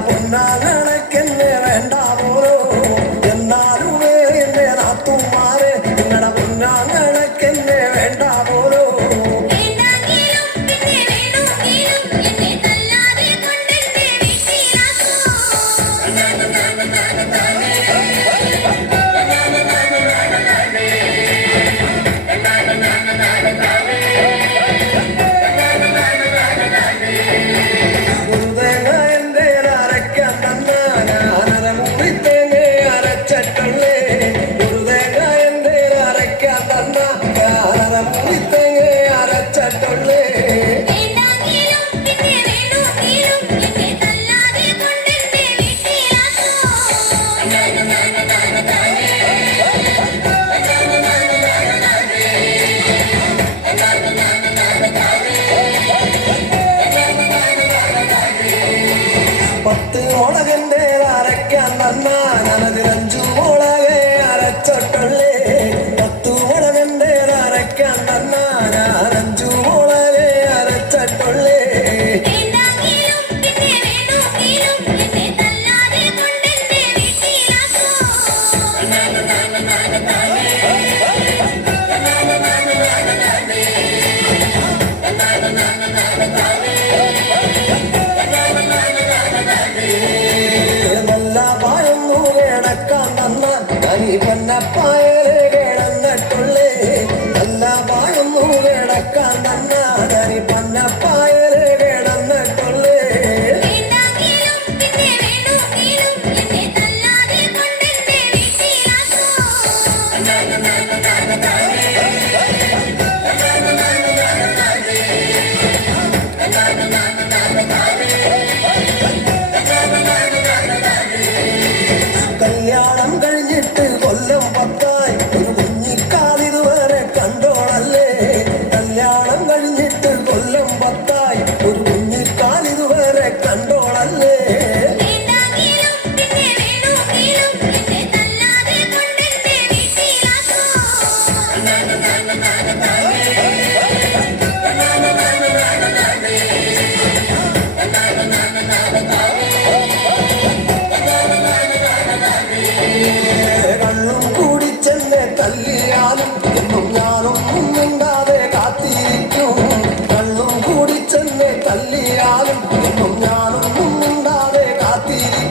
പൊന്നാകണക്കെന്നെ വേണ്ട പോരോ എന്നാലും എന്നെ നാത്തുമാരെ നിങ്ങളുടെ പൊന്നാകണക്കെന്നെ വേണ്ട പോരോ പത്ത് മുളകന്റെ അരയ്ക്കാൻ തന്നാ ഞാനതിനഞ്ചു മുളകെ അരച്ചോട്ടുള്ളേ പത്തു മുളകന്റെ അരയ്ക്കാൻ തന്നാ ഞാനഞ്ചു മുളകെ അരച്ചോട്ടുള്ളേ പൊന്നപ്പായരെ കിടന്നിട്ടുള്ളേ നല്ല പായൊന്നു കിടക്കാൻ തന്നാരി പൊന്നപ്പായരെ കിടന്നിട്ടുള്ളേ കല്യാണം കഴിഞ്ഞിട്ട് കൊല്ലം പത്തായി ഒരു കുഞ്ഞിക്കാലിതുവരെ കണ്ടോളല്ലേ കല്യാണം കഴിഞ്ഞിട്ട് കൊല്ലം പത്തായി ഒരു കുഞ്ഞിക്കാലിതുവരെ കണ്ടോളല്ലേ കള്ളും കൂടിച്ചെന്നെ തല്ലിയാലും എന്നും ഞാനൊന്നും മിണ്ടാതെ കാത്തിരിക്കും കള്ളും കൂടിച്ചെന്നെ തല്ലിയാലും എന്നും ഞാനൊന്നും മിണ്ടാതെ കാത്തിരിക്കും